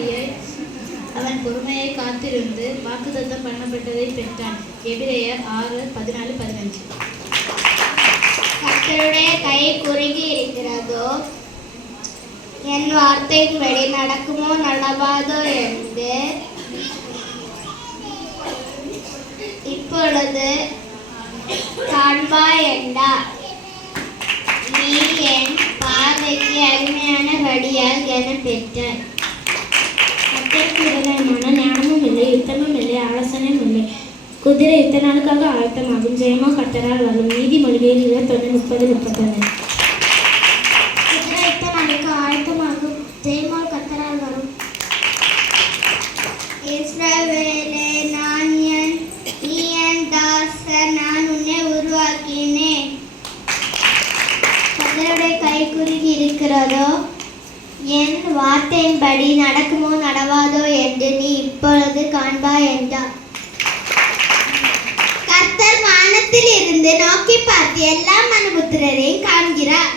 வரும்படியாய் அவன் பொறுமையை காத்திருந்து வாக்குத்தத்தம் பண்ணப்பட்டதை பெற்றான். எபிரேயர் 6:14-15. கர்த்தருடைய கை குறுகி இருக்கிறதோ, என் வார்த்தையின்படி நடக்குமோ நடவாதோ என்று இப்பொழுது காண்பாய் என்றார். நீ என் பார்வைக்கு அருமையான வடியால் என பெற்றாய். கர்த்தருக்கு விரோதமான ஞானமும் இல்லை, யுத்தமும் இல்லை, ஆலோசனையும் இல்லை. குதிரை யுத்த நாளுக்காக ஆயத்தமாகும், ஜெயமோ கர்த்தரால் வரும். நீதிமொழிகள் 21:30-31. குதிரை யுத்த நாளுக்கு ஆயத்தமாகும், ஜெயமோ கர்த்தரால் வரும். இஸ்ரவேலே, நீ என் தாசன், நான் உன்னை உருவாக்கினேன். கர்த்தருடைய கை குறுகி இருக்கிறதோ, என் வார்த்தையின்படி நடக்குமோ நடவாதோ என்று நீ இப்பொழுது காண்பாய் என்றார். கர்த்தர் வானத்தில் இருந்து நோக்கி பார்த்து எல்லா மனுபுத்திரரையும் காண்கிறார்.